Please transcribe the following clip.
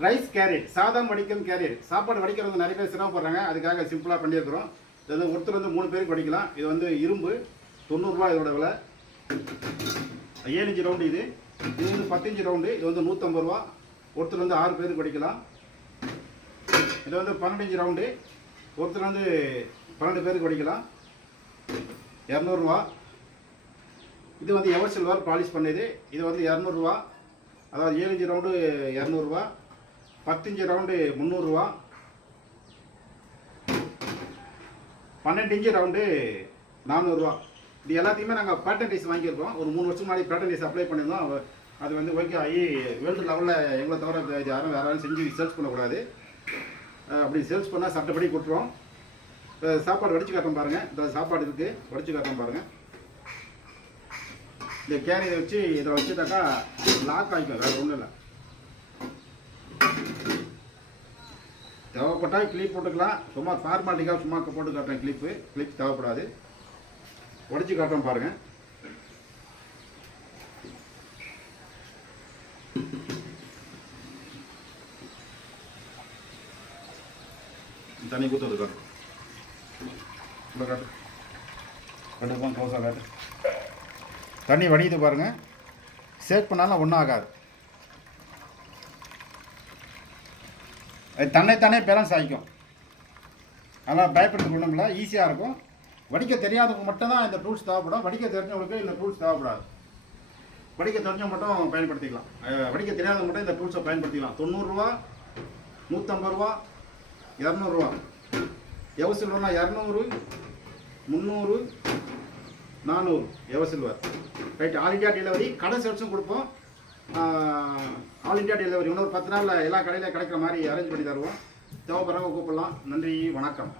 Rice carried, சாதம் வடிக்கும் carried. சாப்பாடு வடிக்கிறது நிறைய பேர் சிரமப்படுறாங்க, அதுக்காக சிம்பிளாக பண்ணியிருக்கிறோம். இது வந்து ஒருத்தர் வந்து 3 பேருக்கு வடிக்கலாம். இது வந்து இரும்பு 90 ரூபா இதோட விலை. 7 இன்ச் ரவுண்டு இது வந்து 10 இன்ச் ரவுண்டு. இது வந்து 150 ரூபா. ஒருத்தர் வந்து 6 பேருக்கு வடிக்கலாம். இது வந்து 12 இன்ச் ரவுண்டு. ஒருத்தர் வந்து 12 பேருக்கு வடிக்கலாம். 200 ரூபா. இது வந்து எவர் சில்வர் பாலிஷ் பண்ணது. இது வந்து 200 ரூபா. அதாவது 7 இன்ச் ரவுண்டு 200 ரூபா. 10 இன்ச் ரவுண்டு 300 ரூபா. 12 இன்ச் ரவுண்டு 400 ரூபா. இது எல்லாத்தையுமே நாங்கள் பேட்டன் ரைஸ் வாங்கியிருக்கோம். ஒரு 3 வருஷம் முன்னாடி பேட்டன் ரைஸ் அப்ளை பண்ணியிருந்தோம். அது வந்து ஓகே ஆகி வேர்ல்டு லெவலில் எங்களை தவிர யாரும் வேறு யாரும் செஞ்சு சேல்ஸ் பண்ணக்கூடாது. அப்படி சேல்ஸ் பண்ணால் சட்டப்படி கொடுத்துருவோம். சாப்பாடு வடித்து காட்டுறோம் பாருங்கள். இந்த சாப்பாடு இருக்குது, வடித்து காட்டுறோம் பாருங்கள். இந்த கேரியை வச்சு இதை வச்சுட்டாக்கா லாக் ஆகிக்கும், வேறு ஒன்றும் இல்லை. தேவைப்பட்டால் கிளிப் போட்டுக்கலாம். சும்மா ஃபார்மாலிட்டிக்காக சும்மா போட்டு காட்டுறேன். கிளிப் தேவைப்படாது. உடச்சி காட்டுறோம் பாருங்கள். தண்ணி ஊற்றுறது காட்டு, இல்லை காட்டு, கண்டுப்பான் க்ளோஸாக காட்டு. தண்ணி வடியுது பாருங்கள். சேக் பண்ணாலும் ஒன்றும் ஆகாது. அது தன்னைத்தானே பேலன்ஸ் ஆகிக்கும். அதனால் பயப்படுறது ஒன்றும் இல்லை, ஈஸியாக இருக்கும். வடிக்க தெரியாதவங்க மட்டும்தான் இந்த டூல்ஸ் தேவைப்படும். வடிக்க தெரிஞ்சவங்களுக்கு இந்த டூல்ஸ் தேவைப்படாது. வடிக்க தெரிஞ்சவங்க மட்டும் பயன்படுத்திக்கலாம். வடிக்க தெரியாதவங்க மட்டும் இந்த டூல்ஸை பயன்படுத்திக்கலாம். 90 ரூபா, 150 ரூபா, 200 ரூபா. எவர் சில்வர்னா 200, 300, 400 ever silver. Right. All India delivery, கடை சேல்ஸும் கொடுப்போம். ஆல் இண்டியா டெலிவரி இன்னொரு 10 நாளில் எல்லா கடையிலையும் கிடைக்கிற மாதிரி அரேஞ்ச் பண்ணி தருவோம். தேவைப்படுறவங்க கூப்பிடலாம். நன்றி, வணக்கம்.